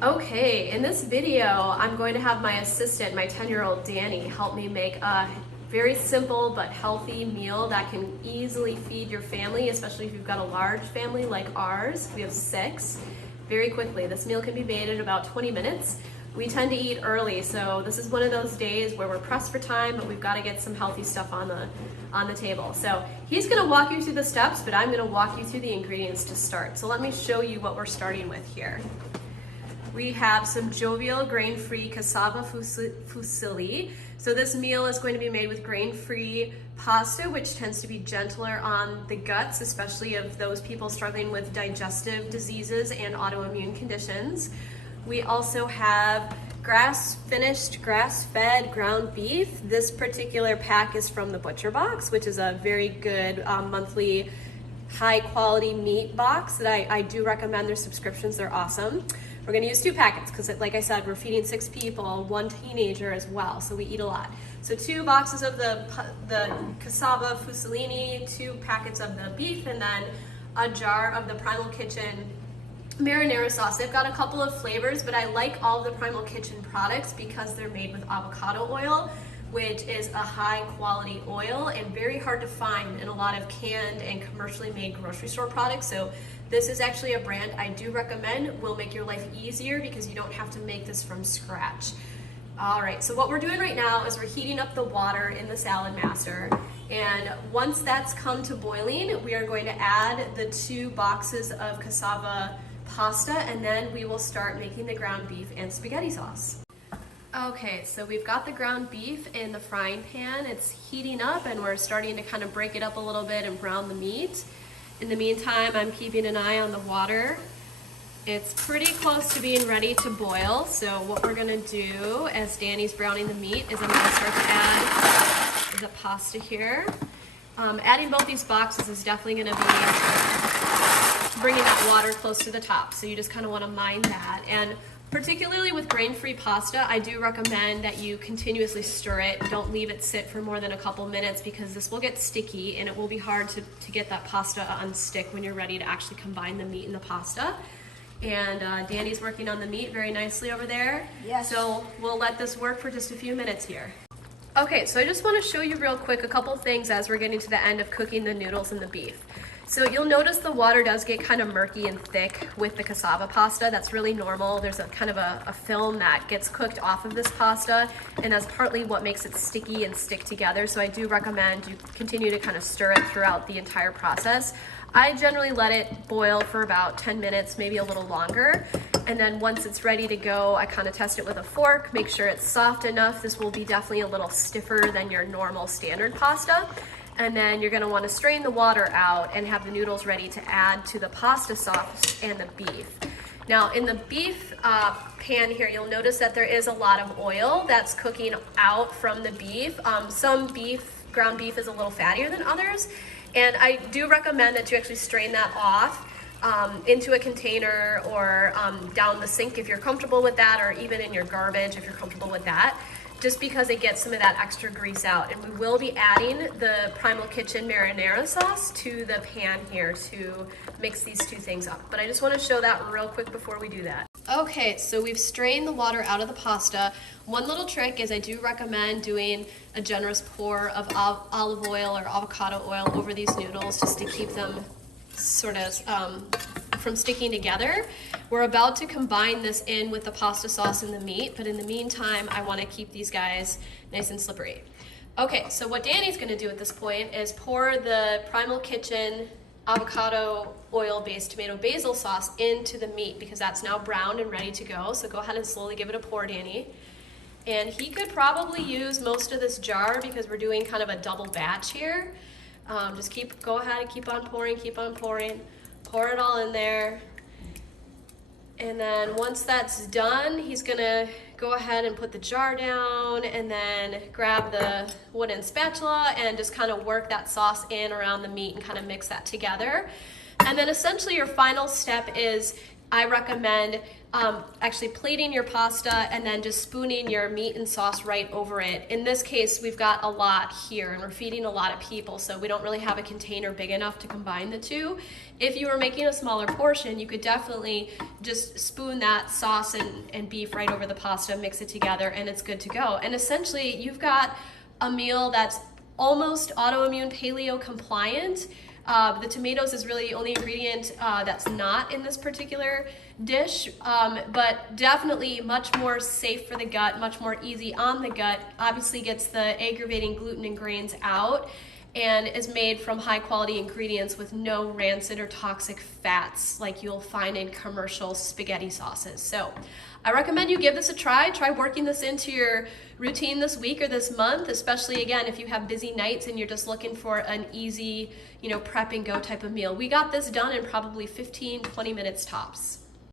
Okay, in this video, I'm going to have my assistant, my 10-year-old Danny, help me make a very simple but healthy meal that can easily feed your family, especially if you've got a large family like ours. We have 6. Very quickly. This meal can be made in about 20 minutes. We tend to eat early, so this is one of those days where we're pressed for time, but we've got to get some healthy stuff on the table. So he's going to walk you through the steps, but I'm going to walk you through the ingredients to start. So let me show you what we're starting with here. We have some Jovial grain-free cassava fusilli. So this meal is going to be made with grain-free pasta, which tends to be gentler on the guts, especially of those people struggling with digestive diseases and autoimmune conditions. We also have grass-finished, grass-fed ground beef. This particular pack is from the Butcher Box, which is a very good monthly high-quality meat box that I do recommend their subscriptions. They're awesome. We're gonna use 2 packets because, like I said, we're feeding 6 people, 1 teenager as well, so we eat a lot. So 2 boxes of the cassava fusilli, 2 packets of the beef, and then a jar of the Primal Kitchen marinara sauce. They've got a couple of flavors, but I like all the Primal Kitchen products because they're made with avocado oil, which is a high quality oil and very hard to find in a lot of canned and commercially made grocery store products. So this is actually a brand I do recommend. Will make your life easier because you don't have to make this from scratch. All right, so what we're doing right now is we're heating up the water in the salad master. And once that's come to boiling, we are going to add the 2 boxes of cassava pasta, and then we will start making the ground beef and spaghetti sauce. Okay, so we've got the ground beef in the frying pan. It's heating up and we're starting to kind of break it up a little bit and brown the meat. In the meantime, I'm keeping an eye on the water. It's pretty close to being ready to boil, so what we're gonna do as Danny's browning the meat is I'm gonna start to add the pasta here. Adding both these boxes is definitely gonna be bringing that water close to the top, so you just kind of want to mind that. And particularly with grain-free pasta, I do recommend that you continuously stir it. Don't leave it sit for more than a couple minutes because this will get sticky and it will be hard to get that pasta unstick when you're ready to actually combine the meat and the pasta. And Danny's working on the meat very nicely over there. Yes. So we'll let this work for just a few minutes here. Okay, so I just want to show you real quick a couple things as we're getting to the end of cooking the noodles and the beef. So you'll notice the water does get kind of murky and thick with the cassava pasta. That's really normal. There's a kind of a film that gets cooked off of this pasta, and that's partly what makes it sticky and stick together. So I do recommend you continue to kind of stir it throughout the entire process. I generally let it boil for about 10 minutes, maybe a little longer. And then once it's ready to go, I kind of test it with a fork, make sure it's soft enough. This will be definitely a little stiffer than your normal standard pasta. And then you're gonna wanna strain the water out and have the noodles ready to add to the pasta sauce and the beef. Now in the beef pan here, you'll notice that there is a lot of oil that's cooking out from the beef. Some ground beef is a little fattier than others. And I do recommend that you actually strain that off into a container or down the sink if you're comfortable with that, or even in your garbage if you're comfortable with that, just because it gets some of that extra grease out. And we will be adding the Primal Kitchen marinara sauce to the pan here to mix these 2 things up. But I just want to show that real quick before we do that. Okay, so we've strained the water out of the pasta. One little trick is I do recommend doing a generous pour of olive oil or avocado oil over these noodles just to keep them sort of from sticking together. We're about to combine this in with the pasta sauce and the meat, but in the meantime, I want to keep these guys nice and slippery. Okay, so what Danny's going to do at this point is pour the Primal Kitchen avocado oil-based tomato basil sauce into the meat because that's now browned and ready to go. So go ahead and slowly give it a pour, Danny. And he could probably use most of this jar because we're doing kind of a double batch here. Just go ahead and keep on pouring, pour it all in there. And then once that's done, he's gonna go ahead and put the jar down and then grab the wooden spatula and just kind of work that sauce in around the meat and kind of mix that together. And then essentially your final step is I recommend actually plating your pasta and then just spooning your meat and sauce right over it. In this case, we've got a lot here and we're feeding a lot of people, so we don't really have a container big enough to combine the two. If you were making a smaller portion, you could definitely just spoon that sauce and beef right over the pasta, mix it together, and it's good to go. And essentially, you've got a meal that's almost autoimmune paleo compliant. The tomatoes is really the only ingredient that's not in this particular dish, but definitely much more safe for the gut, much more easy on the gut, obviously gets the aggravating gluten and grains out, and is made from high quality ingredients with no rancid or toxic fats like you'll find in commercial spaghetti sauces. So I recommend you give this a try. Try working this into your routine this week or this month, especially again if you have busy nights and you're just looking for an easy, prep and go type of meal. We got this done in probably 15-20 minutes tops.